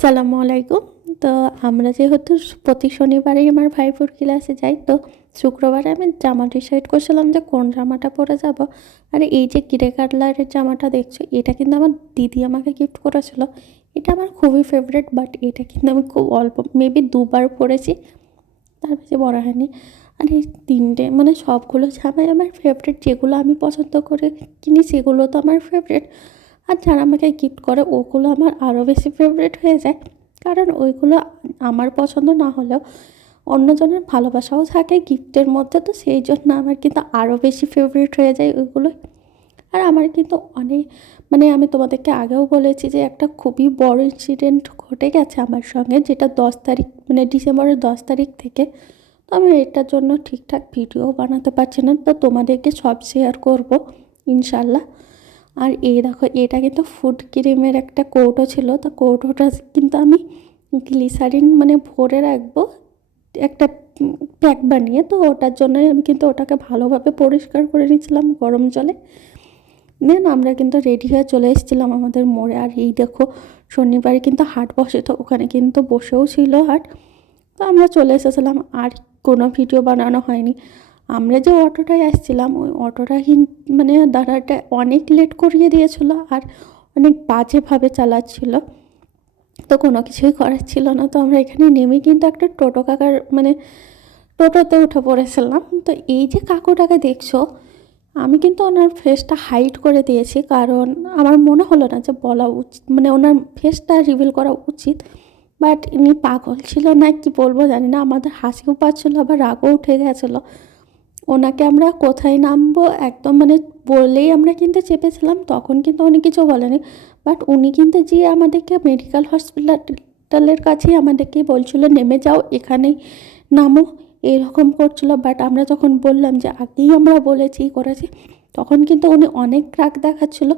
আসসালামু আলাইকুম। তো আমরা যেহেতু প্রতি শনিবারেই আমার ভাইপোর ক্লাসে যাই, তো শুক্রবারে আমি জামা ডিসাইড করছিলাম যে কোন জামাটা পরে যাব। আর এই যে গ্রে কালারের জামাটা দেখছো, এটা কিন্তু আমার দিদি আমাকে গিফট করেছিল। এটা আমার খুবই ফেভারিট, বাট এটা কিন্তু আমি খুব অল্প মেবি দুবার পরেছি, তার বেশি বড় হয়নি। আর এই তিনটে মানে সবগুলো জামাই আমার ফেভারিট, যেগুলো আমি পছন্দ করে কিনি সেগুলো তো আমার ফেভারিট। আর যারা আমাকে গিফট করে ওগুলো আমার আরও বেশি ফেভারিট হয়ে যায়, কারণ ওইগুলো আমার পছন্দ না হলেও অন্যজনের ভালোবাসাও থাকে গিফটের মধ্যে, তো সেই জন্য আমার কিন্তু আরও বেশি ফেভারিট হয়ে যায় ওইগুলো। আর আমার কিন্তু অনেক মানে আমি তোমাদেরকে আগেও বলেছি যে একটা খুবই বড় ইনসিডেন্ট ঘটে গেছে আমার সঙ্গে, যেটা 10 তারিখ মানে ডিসেম্বরের 10 তারিখ থেকে। তো আমি এটার জন্য ঠিকঠাক ভিডিও বানাতে পারছি না, তো তোমাদেরকে সব শেয়ার করব ইনশাল্লাহ। আর এই দেখো, এটা কিন্তু ফুড ক্রিমের একটা কৌটো ছিল, তো কৌটোটা কিন্তু আমি গ্লিসারিন মানে ভরে রাখবো একটা প্যাক বানিয়ে, তো ওটার জন্যই আমি কিন্তু ওটাকে ভালোভাবে পরিষ্কার করে নিয়েছিলাম গরম জলে। দেন আমরা কিন্তু রেডি হয়ে চলে এসেছিলাম আমাদের মোড়ে। আর এই দেখো, শনিবারে কিন্তু হাট বসে, তো ওখানে কিন্তু বসেও ছিল হাট। তো আমরা চলে এসেছিলাম, আর কোনো ভিডিও বানানো হয়নি। আমরা যে অটোটায় আসছিলাম ওই অটোটা মানে দাদাটা অনেক লেট করিয়ে দিয়েছিল আর অনেক বাজেভাবে চালাচ্ছিল, তো কোনো কিছুই করার ছিল না। তো আমরা এখানে নেমে কিন্তু একটা টোটো কাকার মানে টোটোতে উঠে পড়েছিলাম। তো এই যে কাকুটাকে দেখছো, আমি কিন্তু ওনার ফেসটা হাইড করে দিয়েছি, কারণ আমার মনে হলো না যে বলা উচিত মানে ওনার ফেসটা রিভিল করা উচিত। বাট ইনি পাগল ছিল না কি বলবো জানি না, আমাদের হাসিও পাচ্ছিলো আবার রাগও উঠে গেছিলো। ওনাকে আমরা কোথায় নামবো একদম মানে বলেই আমরা কিন্তু চেপেছিলাম, তখন কিন্তু উনি কিছু বলেনি। বাট উনি কিন্তু যে আমাদেরকে মেডিকেল হসপিটালের কাছেই আমাদেরকে বলছিল নেমে যাও এখানেই নামো, এরকম করছিল। বাট আমরা যখন বললাম যে আগেই আমরা বলেছি করেছি, তখন কিন্তু উনি অনেক রাগ দেখাচ্ছিলো।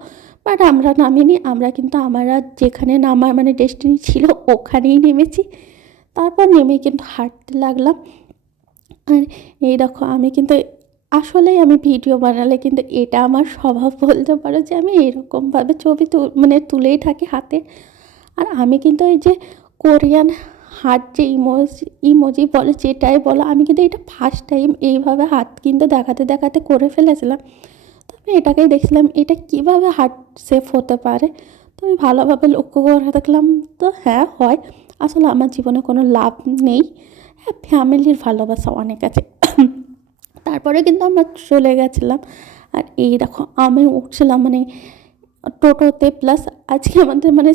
বাট আমরা নামিনি, আমরা কিন্তু আমরা যেখানে নামার মানে ডেস্টিনি ছিল ওখানেই নেমেছি। তারপর নেমে কিন্তু হাঁটতে লাগলাম। আর এই দেখো, আমি কিন্তু আসলেই আমি ভিডিও বানালে কিন্তু এটা আমার স্বভাব বলতে পারো, যে আমি এরকমভাবে ছবি মানে তুলেই থাকি হাতে। আর আমি কিন্তু এই যে কোরিয়ান হাত যে ইমোজি বলে যেটাই বলো, আমি কিন্তু এটা ফার্স্ট টাইম এইভাবে হাত কিন্তু দেখাতে দেখাতে করে ফেলেছিলাম। তো আমি এটাকেই দেখছিলাম এটা কিভাবে হার্ট সেফ হতে পারে। তো আমি ভালোভাবে লক্ষ্য করে দেখলাম, তো হ্যাঁ হয়। আসলে আমার জীবনে কোনো লাভ নেই, হ্যাঁ ফ্যামিলির ভালোবাসা অনেক আছে। তারপরে কিন্তু আমরা চলে গেছিলাম। আর এই দেখো, আমি উঠছিলাম মানে টোটোতে, প্লাস আজকে আমাদের মানে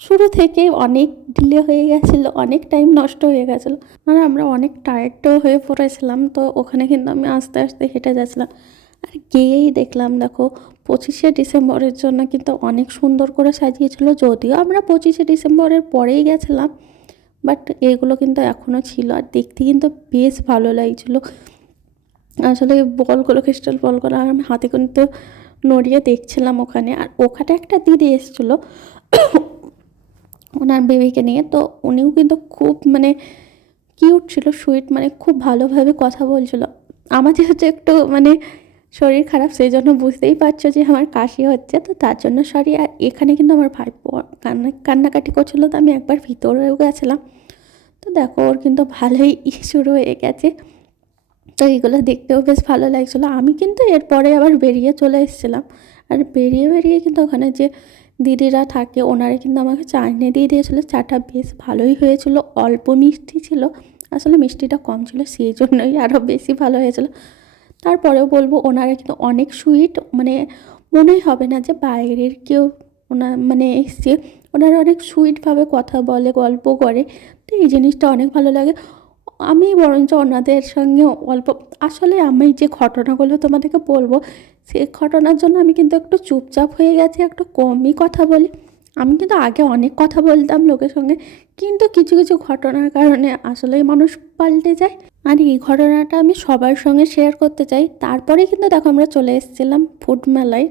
শুরু থেকে অনেক ডিলে হয়ে গেছিলো, অনেক টাইম নষ্ট হয়ে গেছিলো। আর আমরা অনেক টায়ার্ডও হয়ে পড়েছিলাম, তো ওখানে কিন্তু আমি আস্তে আস্তে হেঁটে যাচ্ছিলাম। আর গিয়েই দেখলাম দেখো, 25শে ডিসেম্বরের জন্য কিন্তু অনেক সুন্দর করে সাজিয়েছিল। যদিও আমরা 25শে ডিসেম্বরের পরেই গেছিলাম, বাট এগুলো কিন্তু এখনও ছিল আর দেখতে কিন্তু বেশ ভালো লাগছিলো। আসলে বলগুলো ক্রিস্টাল বলগুলো আর আমি হাতে কিন্তু নড়িয়ে দেখছিলাম ওখানে। আর ওখানে একটা দিদি এসেছিলো ওনার বেবিকে নিয়ে, তো উনিও কিন্তু খুব মানে কিউট ছিল, সুইট, মানে খুব ভালোভাবে কথা বলছিল। আমার যেহেতু একটু মানে শরীর খারাপ, সেই জন্য বুঝতেই পারছো যে আমার কাশি হচ্ছে, তো তার জন্য সরি। আর এখানে কিন্তু আমার ভাইপো কান্নাকাটি করছিলো, তো আমি একবার ভিতরেও গেছিলাম। তো দেখো, ওর কিন্তু ভালোই শুরু হয়ে গেছে। তো এগুলো দেখতেও বেশ ভালো লাগছিলো। আমি কিন্তু এরপরে আবার বেরিয়ে চলে এসেছিলাম। আর বেরিয়ে বেরিয়ে কিন্তু ওখানে যে দিদিরা থাকে ওনারা কিন্তু আমাকে চা এনে দিয়ে দিয়েছিলো। চাটা বেশ ভালোই হয়েছিল, অল্প মিষ্টি ছিল, আসলে মিষ্টিটা কম ছিল সেই জন্যই আরও বেশি ভালো হয়েছিল। তারপরেও বলবো ওনারা কিন্তু অনেক সুইট, মানে মনেই হবে না যে বাইরের কেউ ওনার মানে এসছে। ওনারা অনেক সুইটভাবে কথা বলে, গল্প করে, তো এই জিনিসটা অনেক ভালো লাগে। আমি বরঞ্চ ওনাদের সঙ্গে অল্প, আসলে আমি যে ঘটনাগুলো তোমাদেরকে বলবো সেই ঘটনার জন্য আমি কিন্তু একটু চুপচাপ হয়ে গেছি, একটু কমই কথা বলি। আমি কিন্তু আগে অনেক কথা বলতাম লোকের সঙ্গে, কিন্তু কিছু কিছু ঘটনার কারণে আসলেই মানুষ পাল্টে যায়। আর এই ঘটনাটা আমি সবার সঙ্গে শেয়ার করতে চাই। তারপরে কিন্তু দেখো আমরা চলে এসেছিলাম ফুড মেলায়।